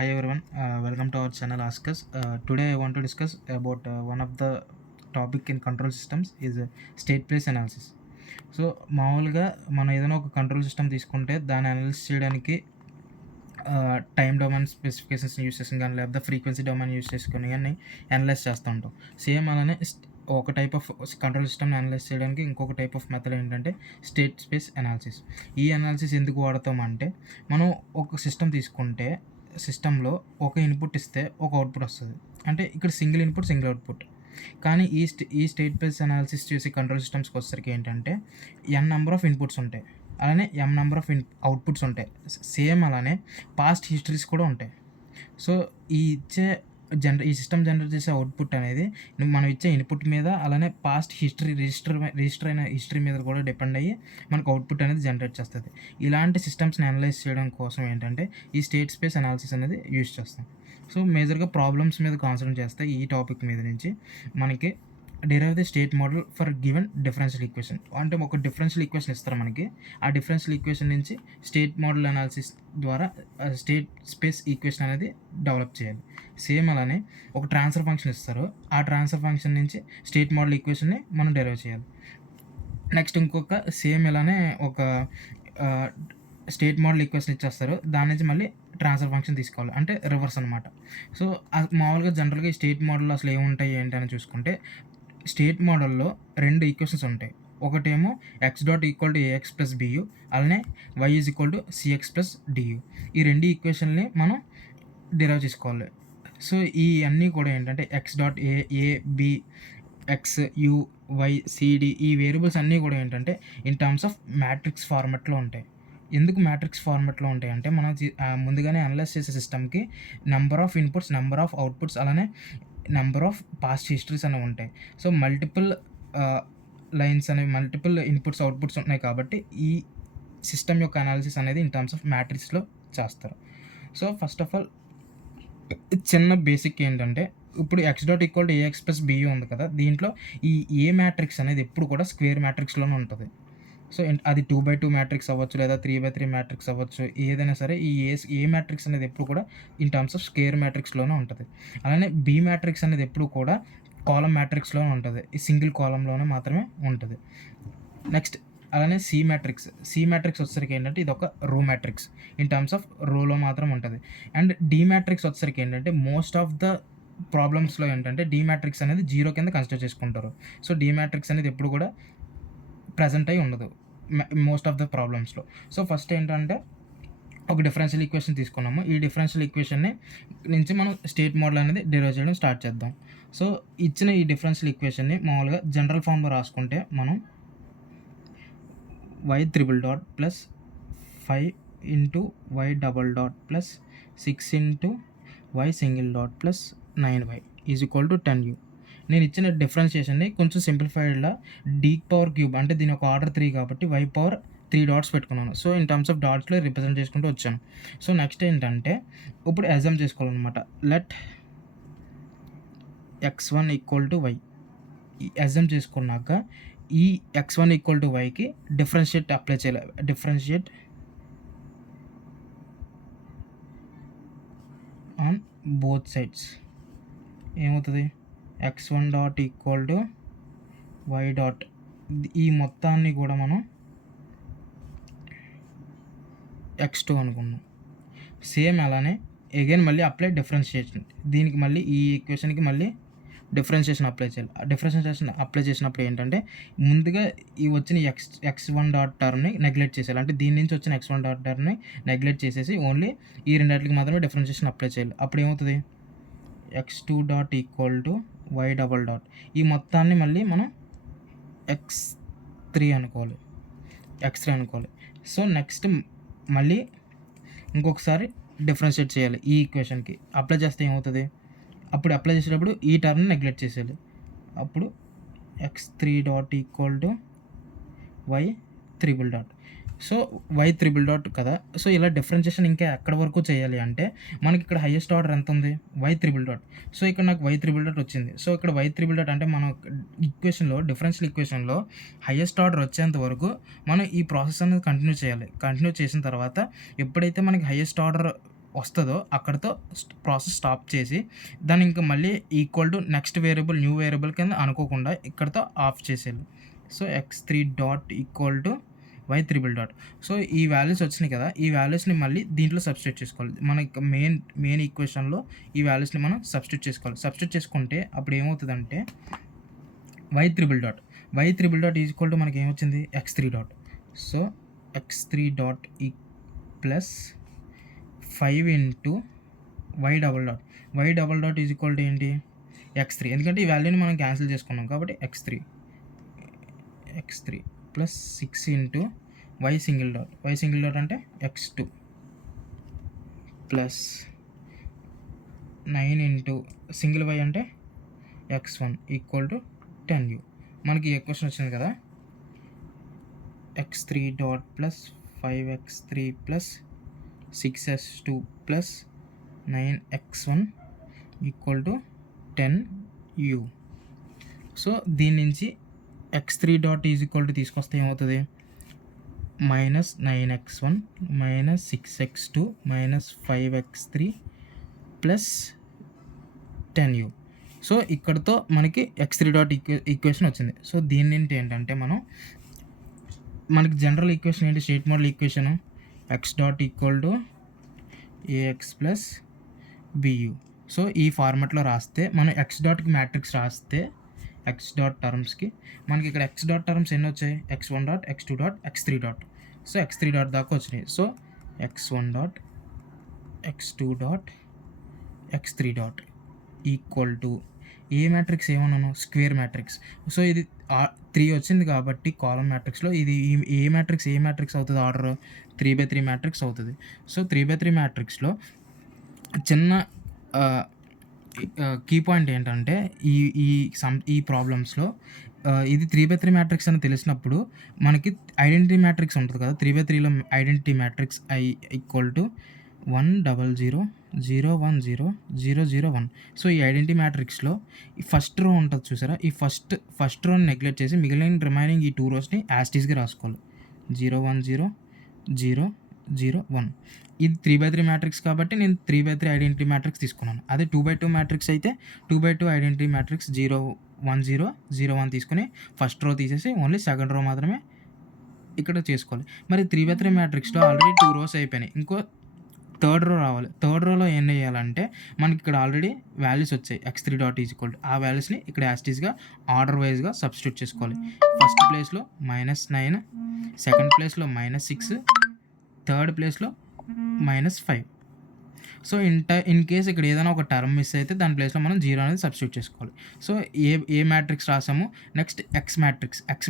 Hi everyone, welcome to our channel Ask Us. Today I want to discuss about one of the topic in control systems is state space analysis. So మామూలుగా మనం ఏదైనా ఒక control system తీసుకుంటే దాన్ని analyse చేయడానికి time domain స్పెసిఫికేషన్స్ని use చేసుకుని కానీ లేకపోతే ఫ్రీక్వెన్సీ డొమైన్ యూస్ చేసుకొని కానీ అనలైజ్ చేస్తూ ఉంటాం. సేమ్ అలానే ఒక టైప్ ఆఫ్ కంట్రోల్ సిస్టమ్ని అనలైజ్ చేయడానికి ఇంకొక టైప్ ఆఫ్ మెథడ్ ఏంటంటే స్టేట్ స్పేస్ అనాలిసిస్. ఈ అనాలిసిస్ ఎందుకు వాడతామంటే మనం ఒక సిస్టమ్ తీసుకుంటే సిస్టంలో ఒక ఇన్పుట్ ఇస్తే ఒక అవుట్పుట్ వస్తుంది. అంటే ఇక్కడ సింగిల్ ఇన్పుట్ సింగిల్ అవుట్పుట్. కానీ ఈ స్టేట్ బేస్ అనాలిసిస్ చేసే కంట్రోల్ సిస్టమ్స్కి వచ్చేసరికి ఏంటంటే ఎన్ నెంబర్ ఆఫ్ ఇన్పుట్స్ ఉంటాయి, అలానే ఎం నెంబర్ ఆఫ్ అవుట్పుట్స్ ఉంటాయి. సేమ్ అలానే పాస్ట్ హిస్టరీస్ కూడా ఉంటాయి. సో ఈ సిస్టమ్ జనరేట్ చేసే అవుట్పుట్ అనేది మనం ఇచ్చే ఇన్పుట్ మీద అలానే పాస్ట్ రిజిస్టర్ అయిన హిస్టరీ మీద కూడా డిపెండ్ అయ్యి మనకు అవుట్పుట్ అనేది జనరేట్ చేస్తుంది. ఇలాంటి సిస్టమ్స్ని అనలైజ్ చేయడం కోసం ఏంటంటే ఈ స్టేట్ స్పేస్ అనాలిసిస్ అనేది యూజ్ చేస్తాం. సో మేజర్గా ప్రాబ్లమ్స్ మీద కాన్సన్ట్రేట్ చేస్తే ఈ టాపిక్ మీద నుంచి మనకి derive the state model for given differential equation. అంటే ఒక డిఫరెన్షియల్ ఈక్వేషన్ ఇస్తారు మనకి. ఆ డిఫరెన్షియల్ ఈక్వేషన్ నుంచి స్టేట్ మోడల్ అనాలిసిస్ ద్వారా స్టేట్ స్పేస్ ఈక్వేషన్ అనేది డెవలప్ చేయాలి. సేమ్ అలానే ఒక ట్రాన్స్ఫర్ ఫంక్షన్ ఇస్తారు. ఆ ట్రాన్స్ఫర్ ఫంక్షన్ నుంచి స్టేట్ మోడల్ ఈక్వేషన్ని మనం డెరైవ్ చేయాలి. నెక్స్ట్ ఇంకొక సేమ్ ఇలానే ఒక స్టేట్ మోడల్ ఈక్వేషన్ ఇచ్చేస్తారు. దాని నుంచి మళ్ళీ ట్రాన్స్ఫర్ ఫంక్షన్ తీసుకోవాలి, అంటే రివర్స్ అనమాట. సో మామూలుగా జనరల్గా ఈ స్టేట్ మోడల్లో అసలు ఏముంటాయి ఏంటని చూసుకుంటే స్టేట్ మోడల్లో రెండు ఈక్వేషన్స్ ఉంటాయి. ఒకటేమో x dot equal to AX plus bu, అలానే y is equal to cx plus du. ఈ రెండు ఈక్వేషన్ని మనం డిరైవ్ చేసుకోవాలి. సో ఈ అన్నీ కూడా ఏంటంటే X dot A B X U Y C D ఈ వేరియబుల్స్ అన్నీ కూడా ఏంటంటే ఇన్ టర్మ్స్ ఆఫ్ మ్యాట్రిక్స్ ఫార్మెట్లో ఉంటాయి. ఎందుకు మ్యాట్రిక్స్ ఫార్మెట్లో ఉంటాయి అంటే మనం ముందుగానే అనలైజ్ చేసే సిస్టమ్కి number of inputs, number of outputs, అలానే నెంబర్ ఆఫ్ పాస్ట్ హిస్టరీస్ అనేవి ఉంటాయి. సో మల్టిపుల్ లైన్స్ అనేవి, మల్టిపుల్ ఇన్పుట్స్ అవుట్పుట్స్ ఉన్నాయి కాబట్టి ఈ సిస్టమ్ యొక్క అనాలిసిస్ అనేది ఇన్ టర్మ్స్ ఆఫ్ మ్యాట్రిక్స్లో చేస్తారు. సో ఫస్ట్ ఆఫ్ ఆల్ చిన్న బేసిక్ ఏంటంటే ఇప్పుడు X dot equal to AX plus B U ఉంది కదా, దీంట్లో ఈ ఏ మ్యాట్రిక్స్ అనేది ఎప్పుడు కూడా స్క్వేర్ మ్యాట్రిక్స్లోనే ఉంటుంది. సో అది 2x2 మ్యాట్రిక్స్ అవ్వచ్చు, లేదా 3x3 మ్యాట్రిక్స్ అవ్వచ్చు. ఏదైనా సరే ఈ ఏ మ్యాట్రిక్స్ అనేది ఎప్పుడు కూడా ఇన్ టర్మ్స్ ఆఫ్ స్క్వేర్ మ్యాట్రిక్స్లోనే ఉంటుంది. అలానే బి మ్యాట్రిక్స్ అనేది ఎప్పుడు కూడా కాలం మ్యాట్రిక్స్లోనే ఉంటుంది. ఈ సింగిల్ కాలంలోనే మాత్రమే ఉంటుంది. నెక్స్ట్ అలానే సి మ్యాట్రిక్స్ వచ్చేసరికి ఏంటంటే ఇది ఒక రో మ్యాట్రిక్స్, ఇన్ టర్మ్స్ ఆఫ్ రోలో మాత్రం ఉంటుంది. అండ్ డి మ్యాట్రిక్స్ వచ్చేసరికి ఏంటంటే మోస్ట్ ఆఫ్ ద ప్రాబ్లమ్స్లో ఏంటంటే డి మ్యాట్రిక్స్ అనేది జీరో కింద కన్సిడర్ చేసుకుంటారు. సో డి మ్యాట్రిక్స్ అనేది ఎప్పుడు కూడా ప్రజెంట్ అయి ఉండదు మోస్ట్ ఆఫ్ ద ప్రాబ్లమ్స్లో. సో ఫస్ట్ ఏంటంటే ఒక డిఫరెన్షియల్ ఈక్వేషన్ తీసుకున్నాము. ఈ డిఫరెన్షియల్ ఈక్వేషన్ని నుంచి మనం స్టేట్ మోడల్ అనేది డెరైవ్ చేయడం స్టార్ట్ చేద్దాం. సో ఇచ్చిన ఈ డిఫరెన్షియల్ ఈక్వేషన్ని మామూలుగా జనరల్ ఫామ్లో రాసుకుంటే మనం y triple dot plus 5 into y double dot plus 6 into y single dot plus 9y is equal to 10u. నేను ఇచ్చిన డిఫరెన్షియేషన్ని కొంచెం సింప్లిఫైడ్లా d పవర్ క్యూబ్, అంటే దీని ఒక ఆర్డర్ 3 కాబట్టి y పవర్ 3 డాట్స్ పెట్టుకున్నాను. సో ఇన్ టర్మ్స్ ఆఫ్ డాట్స్లో రిప్రజెంట్ చేసుకుంటూ వచ్చాను. సో నెక్స్ట్ ఏంటంటే ఇప్పుడు అజమ్ చేసుకోవాలన్నమాట. Let x1 equal to y. Assume చేసుకున్నాక ఈ x1 ఈక్వల్ టు వైకి డిఫరెన్షియేట్ అప్లై చేయాలి. డిఫరెన్షియేట్ ఆన్ బోత్ సైడ్స్ ఏమవుతుంది, x1 dot equal to y dot, ఈ మొత్తాన్ని కూడా మనం x2 అనుకున్నాం. సేమ్ అలానే అగైన్ మళ్ళీ అప్లై డిఫరెన్షియేషన్. దీనికి మళ్ళీ ఈ ఈక్వేషన్కి మళ్ళీ డిఫరెన్షియేషన్ అప్లై చేయాలి. ఆ డిఫరెన్షియేషన్ అప్లై చేసినప్పుడు ఏంటంటే ముందుగా ఈ వచ్చిన x1 డాట్ టర్మ్ని నెగ్లెక్ట్ చేసేయాలి. అంటే దీని నుంచి వచ్చిన x1 డాట్ టర్మ్ని నెగ్లెక్ట్ చేసేసి ఓన్లీ ఈ రెండింటికి మాత్రమే డిఫరెన్షియేషన్ అప్లై చేయాలి. అప్పుడు ఏమవుతుంది, x2 dot equal to y double dot, ఈ మొత్తాన్ని మళ్ళీ మనం x3 అనుకోవాలి. సో నెక్స్ట్ మళ్ళీ ఇంకొకసారి డిఫరెన్షియేట్ చేయాలి. ఈ ఈక్వేషన్కి అప్లై చేస్తే ఏమవుతుంది, అప్పుడు అప్లై చేసేటప్పుడు ఈ టర్మ్ని నెగ్లెక్ట్ చేసేయాలి. అప్పుడు x3 dot equal to y triple dot. So y triple dot కదా. సో ఇలా డిఫరెన్షియేషన్ ఇంకా ఎక్కడ వరకు చేయాలి అంటే మనకి ఇక్కడ హైయెస్ట్ ఆర్డర్ ఎంత ఉంది, y త్రిబుల్ డాట్. సో ఇక్కడ నాకు y త్రిబుల్ డాట్ వచ్చింది. సో ఇక్కడ y త్రిబుల్ డాట్ అంటే మనం ఈక్వేషన్లో డిఫరెన్షియల్ ఈక్వేషన్లో హైయెస్ట్ ఆర్డర్ వచ్చేంత వరకు మనం ఈ ప్రాసెస్ అనేది కంటిన్యూ చేయాలి. కంటిన్యూ చేసిన తర్వాత ఎప్పుడైతే మనకి హైయెస్ట్ ఆర్డర్ వస్తుందో అక్కడితో ప్రాసెస్ స్టాప్ చేసి దాన్ని ఇంకా మళ్ళీ equal to next variable new variable కింద అనుకోకుండా ఇక్కడితో ఆఫ్ చేసేయాలి. So x3 dot equal to y3 dot. So ఈ వాల్యూస్ వచ్చినాయి కదా, ఈ వాల్యూస్ని మళ్ళీ దీంట్లో సబ్స్టిట్యూట్ చేసుకోవాలి. మనకి మెయిన్ ఈక్వేషన్లో ఈ వాల్యూస్ని మనం సబ్స్టిట్యూట్ చేసుకోవాలి. సబ్స్టిట్యూట్ చేసుకుంటే అప్పుడు ఏమవుతుందంటే y3 dot is equal to మనకి ఏమొచ్చింది x3 dot. So x3 dot plus 5 into y double dot is equal to ఏంటి x3, ఎందుకంటే ఈ వాల్యూని మనం క్యాన్సిల్ చేసుకున్నాం కాబట్టి x3 plus 6 into y single dot అంటే x2 plus 9 into single y అంటే x1 ఈక్వల్ టు 10u. మనకి ఈ క్వశ్చన్ వచ్చింది కదా, x3 dot plus 5x3 plus 6s2 plus 9x1 equal to 10u. So దీని నుంచి x3 dot is equal to తీసుకొస్తే ఏమవుతుంది, minus 9x1 minus 6x2 minus 5x3 plus 10u. So ఇక్కడతో మనకి x3 డాట్ ఈక్వేషన్ వచ్చింది. సో దీని నుండి ఏంటంటే మనకి జనరల్ ఈక్వేషన్ ఏంటి, state model equation x dot equal to ax plus bu. So ఈ ఫార్మాట్లో రాస్తే మనం x డాట్కి మ్యాట్రిక్స్ రాస్తే x డాట్ టర్మ్స్కి మనకి ఇక్కడ x డాట్ టర్మ్స్ ఎన్ని వచ్చాయి, x1 dot x2 dot x3 dot. So x3 dot దాకా వచ్చినాయి. So x1 dot x2 dot x3 dot equal to A matrix ఏమన్నాను, స్క్వేర్ మ్యాట్రిక్స్. సో ఇది 3 వచ్చింది కాబట్టి కాలమ్ మ్యాట్రిక్స్లో ఇది ఏ మ్యాట్రిక్స్ అవుతుంది, ఆర్డర్ 3/3 మ్యాట్రిక్స్ అవుతుంది. సో 3/3 మ్యాట్రిక్స్లో చిన్న కీ పాయింట్ ఏంటంటే ఈ ప్రాబ్లమ్స్లో ఇది 3/3 మ్యాట్రిక్స్ అని తెలిసినప్పుడు మనకి ఐడెంటిటీ మ్యాట్రిక్స్ ఉంటుంది కదా, 3/3లో identity matrix I equal to 1 0 0 0 1 0 0 0 1. So ఈ ఐడెంటిటీ మ్యాట్రిక్స్లో ఈ ఫస్ట్ రో ఉంటుంది చూసారా, ఈ ఫస్ట్ రోని నెగ్లెక్ట్ చేసి మిగిలిన రిమైనింగ్ ఈ 2 రోస్ని యాస్టీస్గా రాసుకోవాలి. 0 1 0 0 0 1. ఇది 3/3 మ్యాట్రిక్స్ కాబట్టి నేను 3/3 ఐడెంటిటీ మ్యాట్రిక్స్ తీసుకున్నాను. అదే 2/2 మ్యాట్రిక్స్ అయితే 2/2 ఐడెంటిటీ మ్యాట్రిక్స్ 0 1 0 0 1 తీసుకుని ఫస్ట్ రో తీసేసి ఓన్లీ సెకండ్ రో మాత్రమే ఇక్కడ చేసుకోవాలి. మరి 3/3 మ్యాట్రిక్స్లో ఆల్రెడీ 2 రోస్ అయిపోయినాయి, ఇంకో థర్డ్ రో రావాలి. థర్డ్ రోలో ఏం చేయాలంటే మనకి ఇక్కడ ఆల్రెడీ వాల్యూస్ వచ్చాయి, x3 dot is equal to ఆ వాల్యూస్ని ఇక్కడ యాస్టీస్గా ఆర్డర్ వైజ్గా సబ్స్టిట్యూట్ చేసుకోవాలి. ఫస్ట్ ప్లేస్లో -9, సెకండ్ ప్లేస్లో -6, థర్డ్ ప్లేస్లో -5. సో ఇన్ కేస్ ఇక్కడ ఏదైనా ఒక టర్మ్ మిస్ అయితే దాని ప్లేస్లో మనం 0 అనేది సబ్స్టిట్యూట్ చేసుకోవాలి. సో ఏ మ్యాట్రిక్స్ రాసాము, నెక్స్ట్ ఎక్స్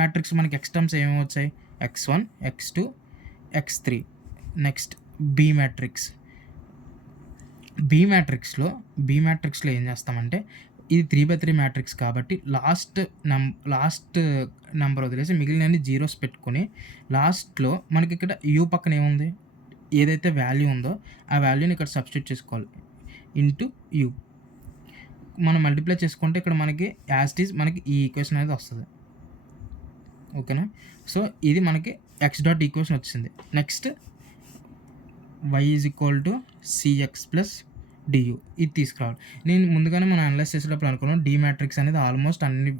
మ్యాట్రిక్స్ మనకి ఎక్స్ టర్మ్స్ ఏమేమి వచ్చాయి, x1 x2 x3. Next B మ్యాట్రిక్స్లో ఏం చేస్తామంటే ఇది 3/3 మ్యాట్రిక్స్ కాబట్టి లాస్ట్ నెంబర్ వదిలేసి మిగిలిన జీరోస్ పెట్టుకొని లాస్ట్లో మనకి ఇక్కడ యూ పక్కన ఏముంది, ఏదైతే వాల్యూ ఉందో ఆ వాల్యూని ఇక్కడ సబ్స్టిట్యూట్ చేసుకోవాలి ఇంటూ యూ. మనం మల్టిప్లై చేసుకుంటే ఇక్కడ మనకి మనకి ఈ ఈక్వేషన్ అనేది వస్తుంది. ఓకేనా. సో ఇది మనకి x డాట్ ఈక్వేషన్ వచ్చింది. Next y is equal to cx plus du. ఇది తీసుకురావాలి. నేను ముందుగానే మనం అనలైజ్ చేసేటప్పుడు అనుకున్నాం డి మ్యాట్రిక్స్ అనేది ఆల్మోస్ట్ అన్ని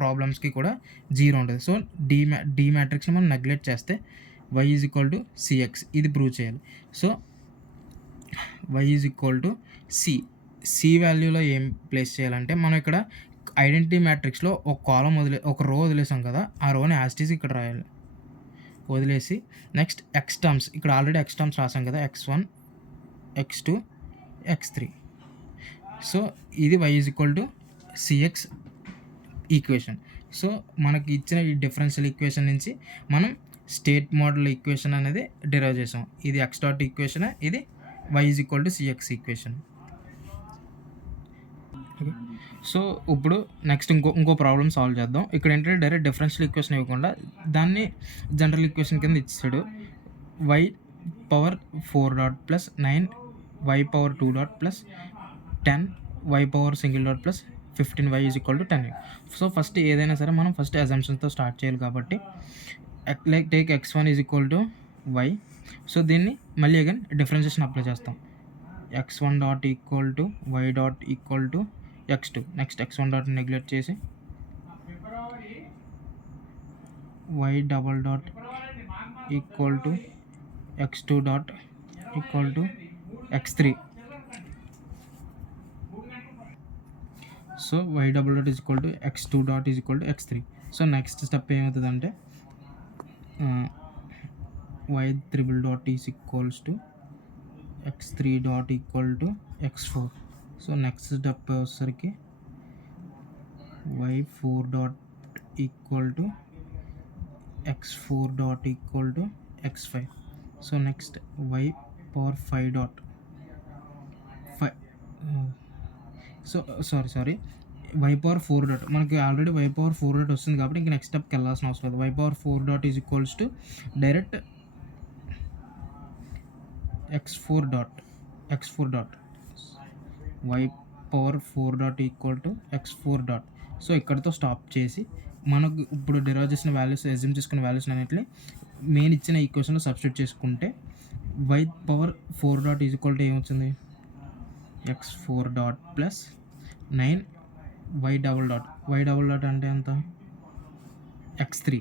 ప్రాబ్లమ్స్కి కూడా 0 ఉంటుంది. సో డి మ్యాట్రిక్స్ని మనం నెగ్లెక్ట్ చేస్తే y is equal to cx ఇది ప్రూవ్ చేయాలి. So y is equal to c వాల్యూలో ఏం ప్లేస్ చేయాలంటే మనం ఇక్కడ ఐడెంటిటీ మ్యాట్రిక్స్లో ఒక రో వదిలేసాం కదా, ఆ రోని యాస్టీస్ ఇక్కడ రాయాలి. వదిలేసి నెక్స్ట్ ఎక్స్ టర్మ్స్ ఇక్కడ ఆల్రెడీ ఎక్స్ టర్మ్స్ రాసాం కదా, x1 x2 x3. సో ఇది y is equal to cx equation. So మనకి ఇచ్చిన ఈ డిఫరెన్షియల్ ఈక్వేషన్ నుంచి మనం స్టేట్ మోడల్ ఈక్వేషన్ అనేది డిరైవ్ చేసాం. ఇది x డాట్ ఈక్వేషన్, ఇది y is equal to cx equation. Okay. So ఇప్పుడు నెక్స్ట్ ఇంకో ప్రాబ్లమ్ సాల్వ్ చేద్దాం. ఇక్కడ ఏంటంటే డైరెక్ట్ డిఫరెన్షియల్ ఈక్వేషన్ ఇవ్వకుండా దాన్ని జనరల్ ఈక్వేషన్ కింద ఇచ్చాడు. y power 4 dot plus 9 y power 2 dot plus 10 y power single dot plus 15 y is equal to 10. So first ఏదైనా సరే మనం ఫస్ట్ అజంప్షన్స్తో స్టార్ట్ చేయాలి కాబట్టి take x1 is equal to y. So దీన్ని మళ్ళీ అగైన్ డిఫరెన్షియేషన్ అప్లై చేస్తాం. x1 dot equal to y dot equal to x2. Next x1 dot neglect చేసి y double dot equal to x2 dot equal to x3. So y double dot is equal to x2 dot is equal to x3. So next step ఏమవుతుందంటే y triple dot is equals to x3 dot equal to x4. So next step వచ్చేసరికి y4 dot equal to x4 dot equal to x5. So next y power 5 dot 5. So sorry y power 4 dot మనకి already y power 4 dot వస్తుంది కాబట్టి ఇంక next స్టెప్కి వెళ్ళాల్సిన అవసరం లేదు. y power 4 dot is equals to direct x4 dot y power 4 dot equal to x4 dot. So ఇక్కడితో stop చేసి మనకు ఇప్పుడు డిరైవ్ చేసిన వాల్యూస్ ఎజ్యూమ్ చేసుకున్న వాల్యూస్ అన్నింటినీ మెయిన్ ఇచ్చిన ఈక్వేషన్లో సబ్స్టిట్యూట్ చేసుకుంటే y power 4 dot is equal to ఏమవుతుంది x4 dot plus 9 y double dot అంటే ఎంత x3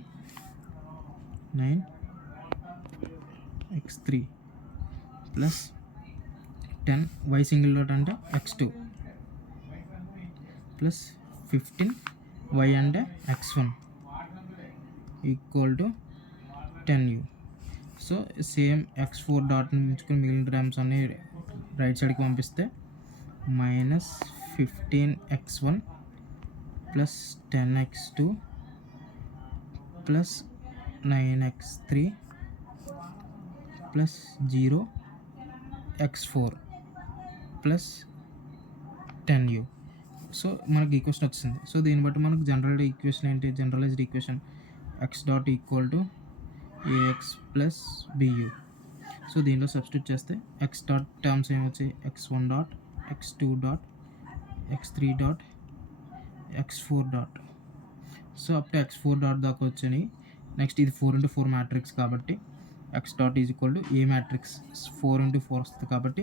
9 x3 plus 10 y single dot అంటే x2 ప్లస్ 15 y అంటే x1 equal to 10u. So same x4 డాట్ని ఉంచుకొని మిగిలిన టర్మ్స్ అన్ని రైట్ సైడ్కి పంపిస్తే minus 15x1 plus 10x2 plus 9x3 plus 0x4 plus 10u. So మనకి ఈక్వేషన్ వచ్చింది. సో దీన్ని బట్టి మనకు generalized equation x dot equal to ax plus bu. So దీనిలో సబ్స్టిట్యూట్ చేస్తే x డాట్ టర్మ్స్ ఏమొచ్చాయి x1 dot x2 dot x3 dot x4 dot. So up to x4 dot దాకా వచ్చినాయి. నెక్స్ట్ ఇది 4x4 మ్యాట్రిక్స్ కాబట్టి x dot is equal to A matrix 4x4 వస్తుంది కాబట్టి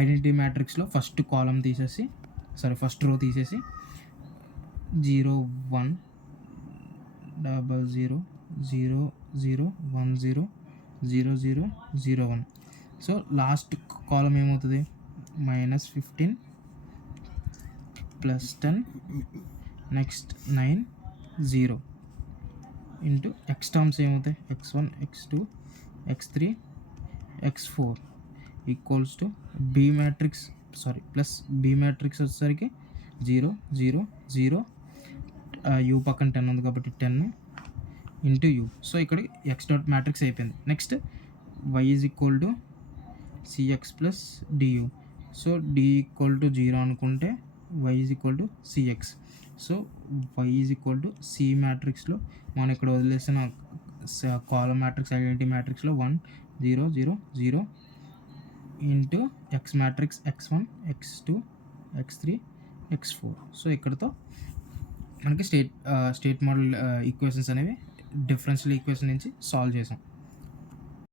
identity మ్యాట్రిక్స్లో first row తీసేసి 0 1 0 0 0 0 1 0 0 0 0 1. So last column ఏమవుతుంది minus 15 plus 10 next 9 0 into x terms ఏమవుతాయి x1 x2 x3 x4 equals to B matrix plus B matrix వచ్చేసరికి 0 0 0 you పక్కన 10 ఉంది కాబట్టి 10 into u. So ఇక్కడ x డాట్ మ్యాట్రిక్స్ అయిపోయింది. Next y is equal to cx plus du. So d equal to 0 అనుకుంటే y is equal to cx. So y is equal to c మ్యాట్రిక్స్లో మనం ఇక్కడ వదిలేసిన కాలం మ్యాట్రిక్స్ ఐడెంటిటీ మ్యాట్రిక్స్లో 1 0 0 0 into x matrix x1 x2 x3 x4. So ఇక్కడతో మనకి state model equations అనేవి differential equation నుంచి సాల్వ్ చేసాం.